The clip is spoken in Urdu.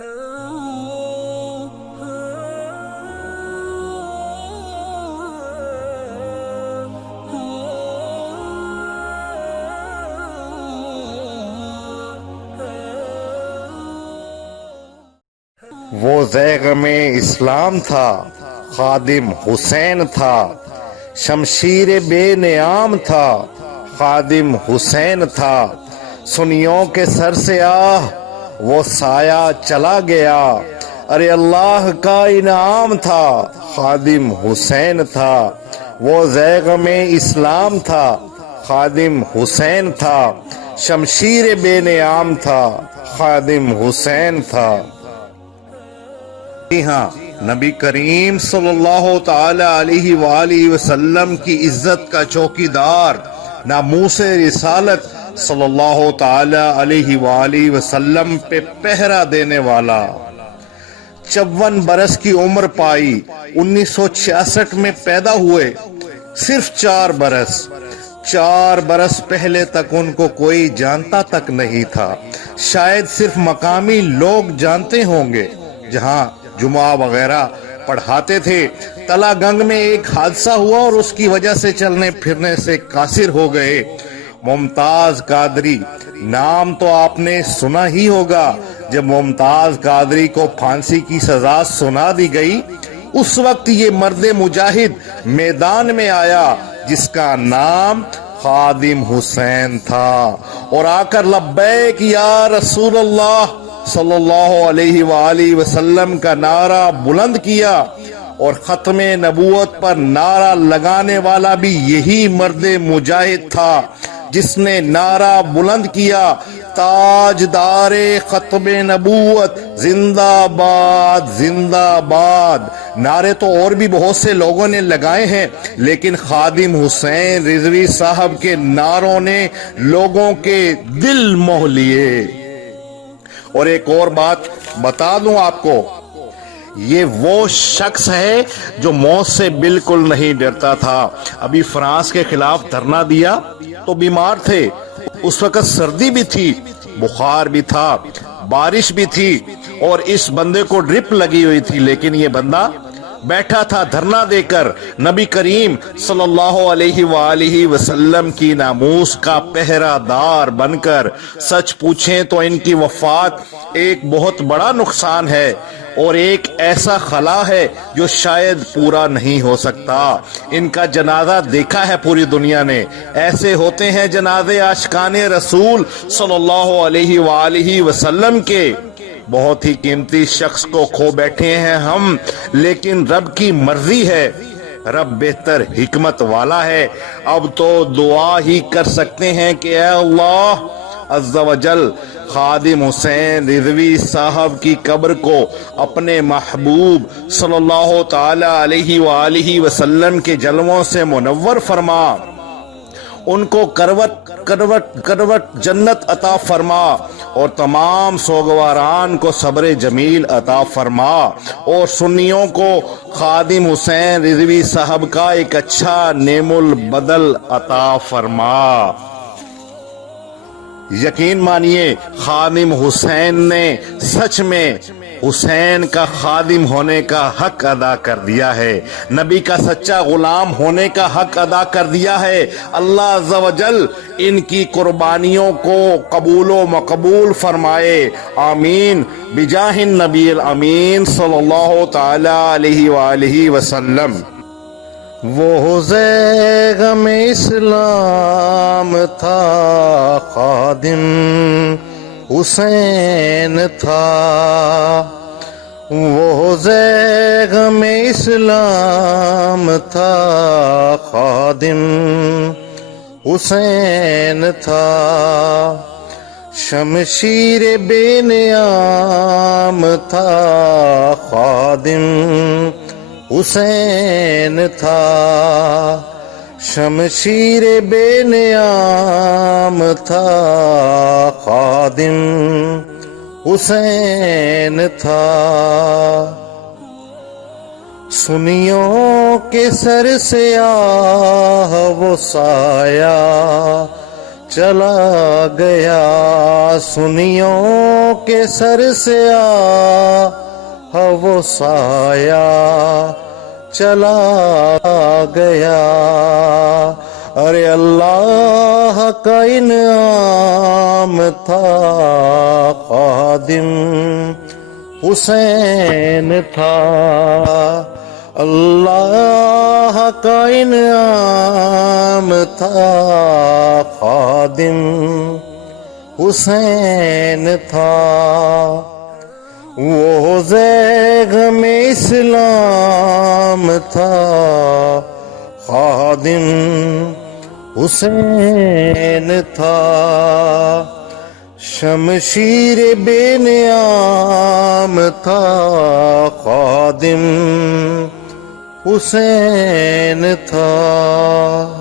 وہ زیغ میں اسلام تھا، خادم حسین تھا، شمشیر بے نیام تھا، خادم حسین تھا، سنیوں کے سر سے آہ وہ سایہ چلا گیا، ارے اللہ کا انعام تھا، خادم حسین تھا، وہ زیغ میں اسلام تھا، خادم حسین تھا، شمشیر بے نیام تھا، خادم حسین تھا۔ جی ہاں، نبی کریم صلی اللہ تعالی علیہ وآلہ وسلم کی عزت کا چوکیدار، ناموس رسالت صلی اللہ تعالی علیہ وآلہ وسلم پہ پہرا دینے والا، 54 برس کی عمر پائی، 1966 میں پیدا ہوئے، صرف 4 برس پہلے تک ان کو کوئی جانتا تک نہیں تھا، شاید صرف مقامی لوگ جانتے ہوں گے جہاں جمعہ وغیرہ پڑھاتے تھے۔ تلا گنگ میں ایک حادثہ ہوا اور اس کی وجہ سے چلنے پھرنے سے قاصر ہو گئے۔ ممتاز قادری نام تو آپ نے سنا ہی ہوگا۔ جب ممتاز قادری کو پھانسی کی سزا سنا دی گئی، اس وقت یہ مرد مجاہد میدان میں آیا جس کا نام خادم حسین تھا، اور آ کر لبیک یا رسول اللہ صلی اللہ علیہ وآلہ وسلم کا نعرہ بلند کیا، اور ختم نبوت پر نعرہ لگانے والا بھی یہی مرد مجاہد تھا جس نے نعرہ بلند کیا، تاجدار ختم نبوت زندہ باد زندہ باد۔ نعرے تو اور بھی بہت سے لوگوں نے لگائے ہیں، لیکن خادم حسین رضوی صاحب کے نعروں نے لوگوں کے دل موہ لیے۔ اور ایک اور بات بتا دوں آپ کو، یہ وہ شخص ہے جو موت سے بالکل نہیں ڈرتا تھا۔ ابھی فرانس کے خلاف دھرنا دیا تو بیمار تھے، اس وقت سردی بھی تھی، بخار بھی تھا، بارش بھی تھی، اور اس بندے کو ڈرپ لگی ہوئی تھی، لیکن یہ بندہ بیٹھا تھا دھرنا دے کر، نبی کریم صلی اللہ علیہ وآلہ وسلم کی ناموس کا پہرا دار بن کر۔ سچ پوچھیں تو ان کی وفات ایک بہت بڑا نقصان ہے، اور ایک ایسا خلا ہے جو شاید پورا نہیں ہو سکتا۔ ان کا جنازہ دیکھا ہے پوری دنیا نے، ایسے ہوتے ہیں جنازے عاشقان رسول صلی اللہ علیہ وآلہ وسلم کے۔ بہت ہی قیمتی شخص کو کھو بیٹھے ہیں ہم، لیکن رب کی مرضی ہے، رب بہتر حکمت والا ہے۔ اب تو دعا ہی کر سکتے ہیں کہ اے اللہ عز و جل خادم حسین رضوی صاحب کی قبر کو اپنے محبوب صلی اللہ تعالی علیہ وآلہ وسلم کے جلووں سے منور فرما، ان کو کروٹ جنت عطا فرما، اور تمام سوگواران کو صبر جمیل عطا فرما، اور سنیوں کو خادم حسین رضوی صاحب کا ایک اچھا نعم البدل عطا فرما۔ یقین مانیے خادم حسین نے سچ میں حسین کا خادم ہونے کا حق ادا کر دیا ہے، نبی کا سچا غلام ہونے کا حق ادا کر دیا ہے۔ اللہ عز و جل ان کی قربانیوں کو قبول و مقبول فرمائے، آمین بجاہ النبی الامین صلی اللہ تعالی علیہ وآلہ وسلم۔ وہ زیغ میں اسلام تھا، خادم حسین تھا، وہ زیغ میں اسلام تھا، خادم حسین تھا، شمشیر بے نیام تھا، خادم حسین تھا، شمشیر بے نیام تھا، خادم حسین تھا، سنیوں کے سر سے آہ وہ سایہ چلا گیا سنیوں کے سر سے وہ سایہ چلا گیا. ارے اللہ کا انعام تھا خادم حسین تھا. اللہ کا انعام تھا خادم حسین تھا. وہ زیغم اسلام تھا خادم حسین تھا. شمشیر بے نیام تھا خادم حسین تھا.